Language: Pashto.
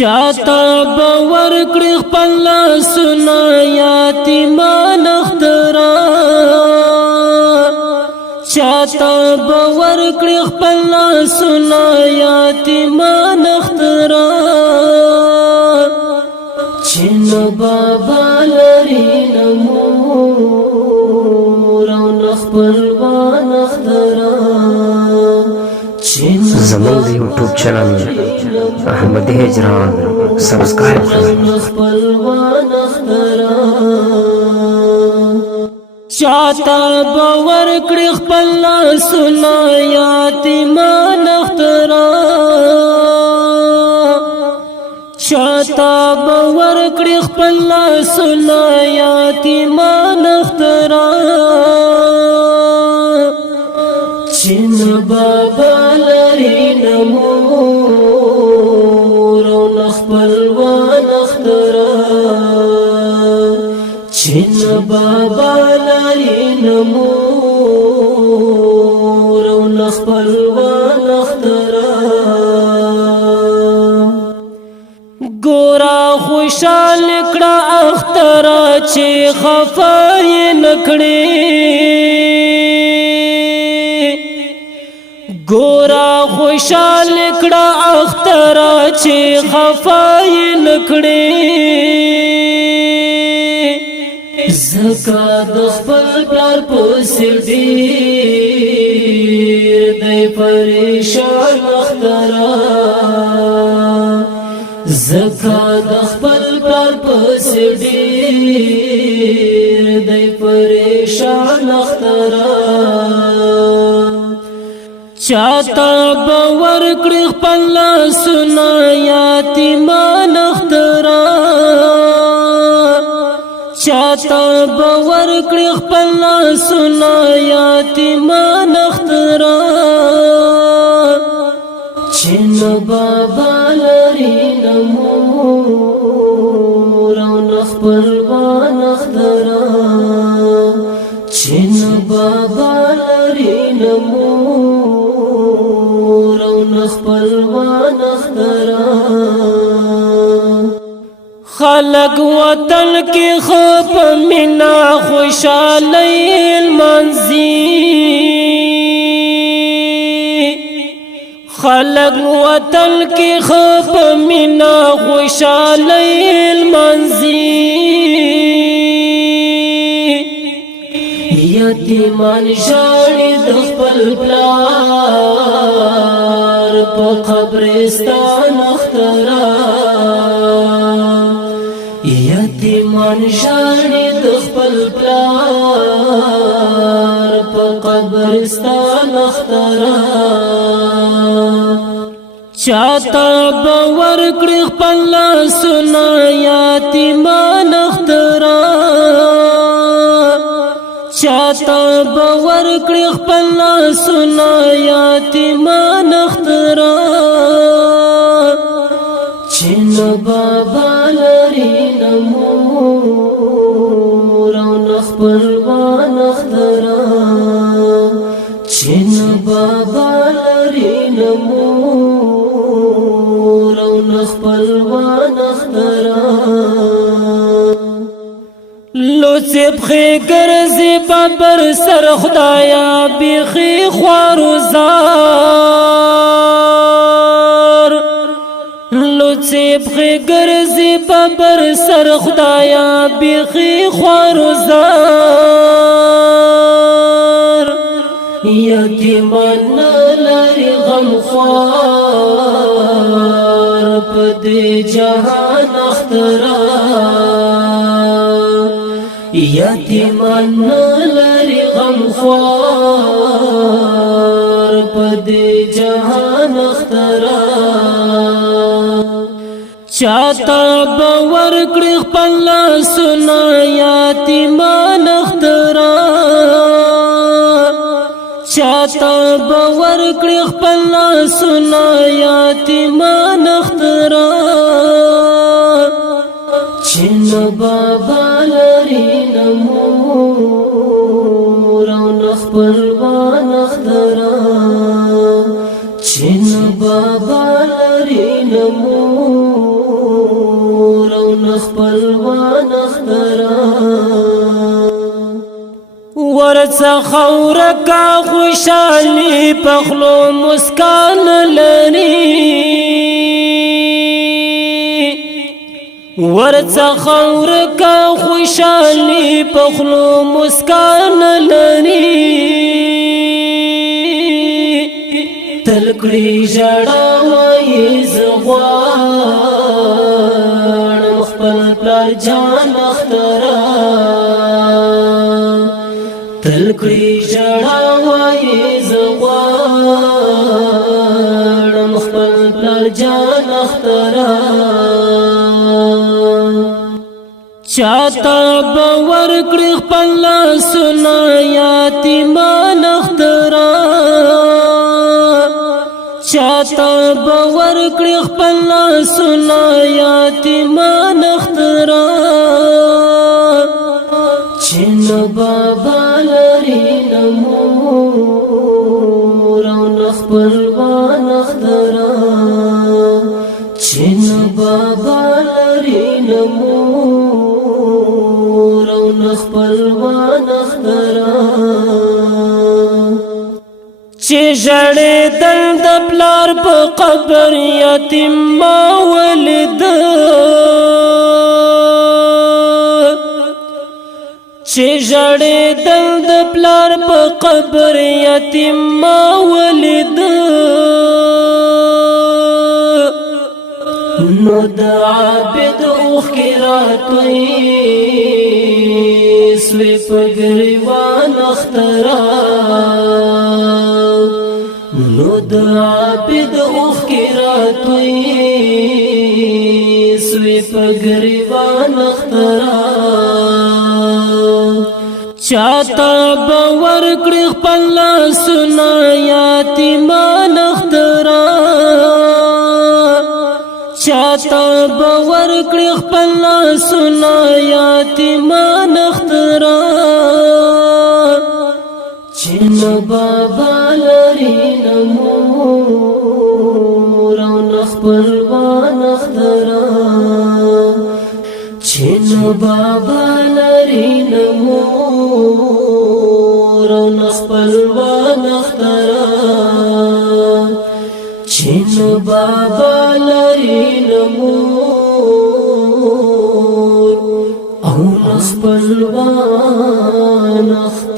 چاته باور کړی خپل لاسونه یتیمان اخترا چاته باور کړی خپل لاسونه یتیمان اخترا چین بابا لري نمور او خپلوان اخترا زمون د یوټیوب چینل احمدی هجران سبسکرایب کړئ. چاته باور کړی خپل لاسونه یتیمان اخترا چاته باور کړی خپل لاسونه یتیمان اخترا چین بابا لري نمور او خپلوان اخترا چین بابا لري نمور او خپلوان اخترا ګورا خوشال کړه اخترا چې خفای نکړي ګورا خوشال کړه اخترا چې خفای نکړي زکا د خپل پلار په سر ډېر دی پریشان اخترا زکا د خپل پلار په سر ډېر دی پریشان اخترا چاته باور کړی خپل لاسونه یتیمان اخترا چاته باور کړی خپل لاسونه یتیمان اخترا چین بابا لري نمور او خپلوان اخترا چین بابا لري نمور او خپلوان اخترا خلق وطن کی خوب منا خوشالی المنزی خلق وطن کی خوب منا خوشالی المنزی یتیمان ژاړي د خپل پلار په قبرستان اخترا یتیمان ژاړي د خپل پلار په قبرستان اخترا چاته باور کړی خپل لاسونه یتیمان اخترا چاته باور کړی خپل لاسونه یتیمان اخترا چین بابا لري نمور او خپلوان اخترا چین بابا لري نمور او خپلوان اخترا لوڅې پښې ګرځي بابر سر خدایا بیخي خوارزار لوڅې پښې ګرځي بابر سر خدایا بیخي خوارزار یتیمان لري غمخوار په دې جهان اخترا یتیمان لري غمخوار په دې جهان اخترا چاته باور کړی خپل لاسونه یتیمان اخترا چاته باور کړی خپل لاسونه یتیمان اخترا چین بابا لري نمور او خپلوان اخترا چین بابا لري نمور خپلوان اخترا ورڅخه ورکا خوشالي پخلو مسکان لري ورڅخه ورکا خوشالي پخلو مسکان لري تلکړي ژړا وایي زغواړم خپل پلار جان اخترا تلکړي ژړا وایي زغواړم خپل پلار جان اخترا چاته باور کړی خپل لاسونه یتیمان اخترا چاته باور کړی خپل لاسونه یتیمان اخترا چې نه بابا لري نه مور او نه خپلوان اخترا چې نه بابا لري نه مور او نه خپلوان اخترا چې ژړې دل د پلار په قبر یتیم ما ولد چې ژړې دل د پلار په قبر یتیم ما ولد نو د عابد اوښکې راتوی سوی په ګریوان اخترا نو د عابد اوښکې راتوی سوی په ګریوان اخترا چاته باور کړی خپل لاسونه یتیمان اخترا چاته باور کړی خپل لاسونه یتیمان اخترا چې نه بابا لري نه مور او نه خپلوان اخترا چې نه بابا لري نه مور او نه خپلوان اخترا چې نه بابا لري نه مور او نه خپلوان اخترا